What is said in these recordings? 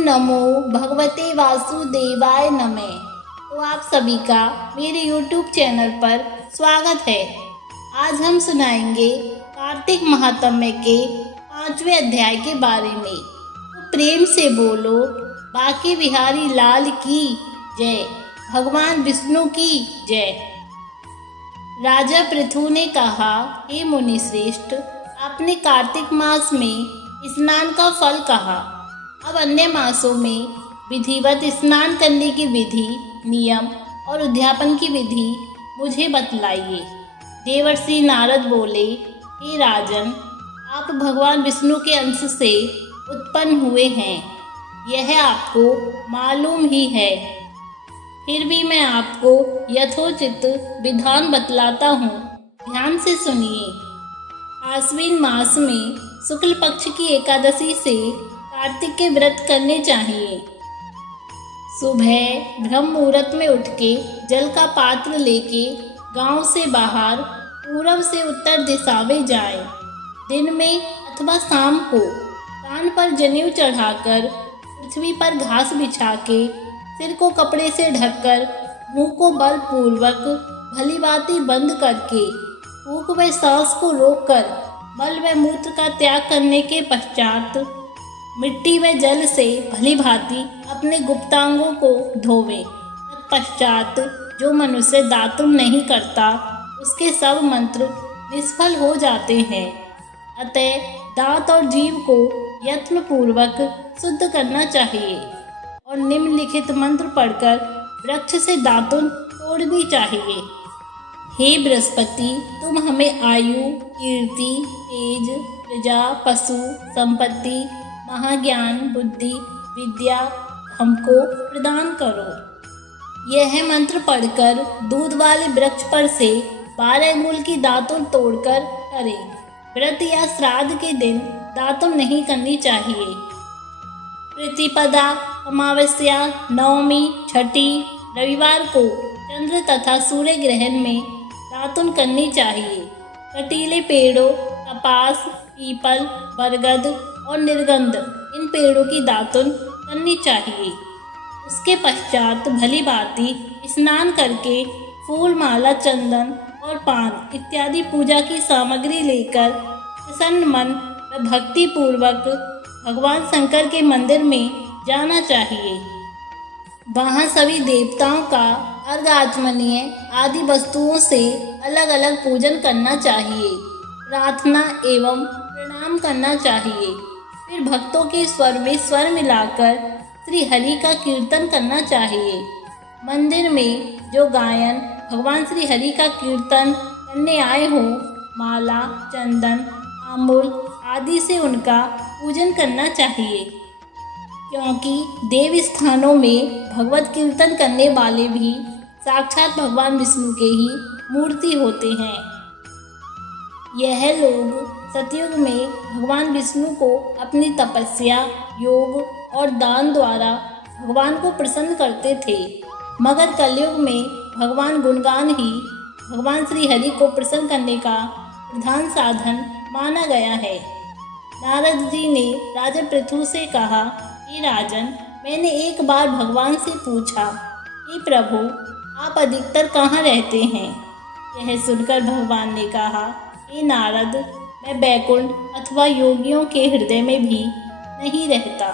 नमो भगवते वासुदेवाय नमः। तो आप सभी का मेरे YouTube चैनल पर स्वागत है। आज हम सुनाएंगे कार्तिक महात्म्य के 5वें अध्याय के बारे में। तो प्रेम से बोलो बाके बिहारी लाल की जय, भगवान विष्णु की जय। राजा पृथु ने कहा, हे मुनि श्रेष्ठ, आपने कार्तिक मास में स्नान का फल कहा। अब अन्य मासों में विधिवत स्नान करने की विधि, नियम और उद्यापन की विधि मुझे बतलाइए। देवर्षि नारद बोले, हे राजन, आप भगवान विष्णु के अंश से उत्पन्न हुए हैं, यह आपको मालूम ही है। फिर भी मैं आपको यथोचित विधान बतलाता हूँ, ध्यान से सुनिए। आश्विन मास में शुक्ल पक्ष की एकादशी से कार्तिक के व्रत करने चाहिए। सुबह ब्रह्म मुहूर्त में उठ के जल का पात्र लेके गांव से बाहर पूर्व से उत्तर दिशा में जाएं। दिन में अथवा शाम को कान पर जनेऊ चढ़ाकर पृथ्वी पर घास बिछा के सिर को कपड़े से ढककर मुंह को बलपूर्वक भली भांति बंद करके फूंक व सांस को रोककर मल व मूत्र का त्याग करने के पश्चात मिट्टी व जल से भली भांति अपने गुप्तांगों को धोवे। तत्पश्चात जो मनुष्य दातुन नहीं करता उसके सब मंत्र निष्फल हो जाते हैं। अतः दांत और जीभ को यत्न पूर्वक शुद्ध करना चाहिए और निम्नलिखित मंत्र पढ़कर वृक्ष से दातुन तोड़नी चाहिए। हे बृहस्पति, तुम हमें आयु, कीर्ति, तेज, प्रजा, पशु, संपत्ति, महाज्ञान, बुद्धि, विद्या हमको प्रदान करो। यह मंत्र पढ़कर दूध वाले वृक्ष पर से 12 अंगुल की दातुन तोड़कर करें। व्रत या श्राद्ध के दिन दातुन नहीं करनी चाहिए। प्रतिपदा, अमावस्या, नवमी, छठी, रविवार को चंद्र तथा सूर्य ग्रहण में दातुन करनी चाहिए। कटीले पेड़ों, कपास, पीपल, बरगद और निर्गंध, इन पेड़ों की दातुन करनी चाहिए। उसके पश्चात भली भांति स्नान करके फूल, माला, चंदन और पान इत्यादि पूजा की सामग्री लेकर प्रसन्न मन व भक्ति पूर्वक भगवान शंकर के मंदिर में जाना चाहिए। वहाँ सभी देवताओं का अर्घ आचमनीय आदि वस्तुओं से अलग अलग पूजन करना चाहिए। प्रार्थना एवं प्रणाम करना चाहिए। फिर भक्तों के स्वर में स्वर मिलाकर श्री हरि का कीर्तन करना चाहिए। मंदिर में जो गायन भगवान श्री हरि का कीर्तन करने आए हों, माला, चंदन, तांबूल आदि से उनका पूजन करना चाहिए, क्योंकि देव स्थानों में भगवत कीर्तन करने वाले भी साक्षात भगवान विष्णु के ही मूर्ति होते हैं। यह लोग सतयुग में भगवान विष्णु को अपनी तपस्या, योग और दान द्वारा भगवान को प्रसन्न करते थे, मगर कलयुग में भगवान गुणगान ही भगवान श्री हरि को प्रसन्न करने का प्रधान साधन माना गया है। नारद जी ने राजा पृथु से कहा, हे राजन, मैंने एक बार भगवान से पूछा, हे प्रभु, आप अधिकतर कहाँ रहते हैं? यह सुनकर भगवान ने कहा, हे नारद, मैं बैकुंठ अथवा योगियों के हृदय में भी नहीं रहता,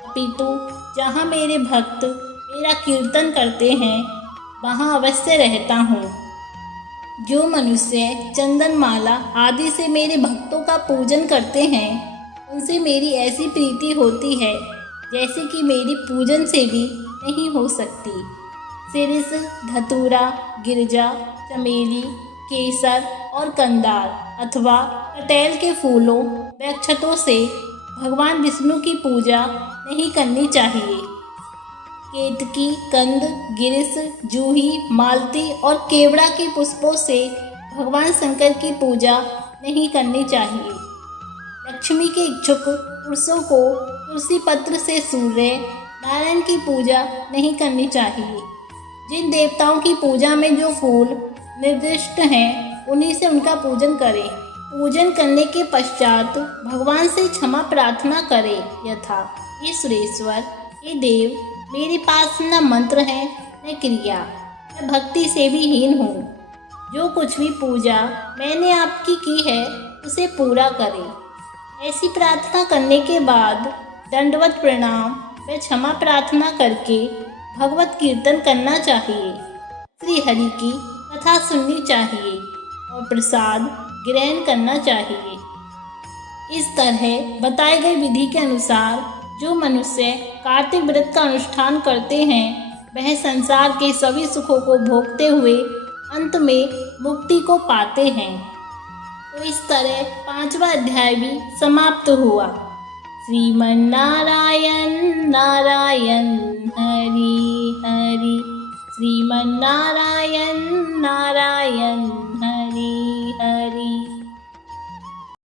अपितु जहाँ मेरे भक्त मेरा कीर्तन करते हैं वहाँ अवश्य रहता हूँ। जो मनुष्य चंदन माला आदि से मेरे भक्तों का पूजन करते हैं, उनसे मेरी ऐसी प्रीति होती है जैसे कि मेरी पूजन से भी नहीं हो सकती। सिरिस, धतूरा, गिरजा, चमेली, केसर और कंदार अथवा कटेल के फूलों व अक्षतों से भगवान विष्णु की पूजा नहीं करनी चाहिए। केतकी, कंद, गिरिस, जूही, मालती और केवड़ा के पुष्पों से भगवान शंकर की पूजा नहीं करनी चाहिए। लक्ष्मी के इच्छुक पुरुषों को तुलसी पत्र से सूर्य नारायण की पूजा नहीं करनी चाहिए। जिन देवताओं की पूजा में जो फूल निर्दिष्ट हैं, उन्हीं से उनका पूजन करें। पूजन करने के पश्चात भगवान से क्षमा प्रार्थना करें, यथा हे सुरेश्वर, हे देव, मेरे पास न मंत्र है न क्रिया, मैं भक्ति से भी हीन हूँ। जो कुछ भी पूजा मैंने आपकी की है उसे पूरा करें। ऐसी प्रार्थना करने के बाद दंडवत प्रणाम व क्षमा प्रार्थना करके भगवत कीर्तन करना चाहिए, श्री हरि की कथा सुननी चाहिए और प्रसाद ग्रहण करना चाहिए। इस तरह बताए गए विधि के अनुसार जो मनुष्य कार्तिक व्रत का अनुष्ठान करते हैं वह संसार के सभी सुखों को भोगते हुए अंत में मुक्ति को पाते हैं। तो इस तरह 5वां अध्याय भी समाप्त हुआ। श्रीमन्नारायण नारायण हरि हरि, श्रीमन्नारायण नारायण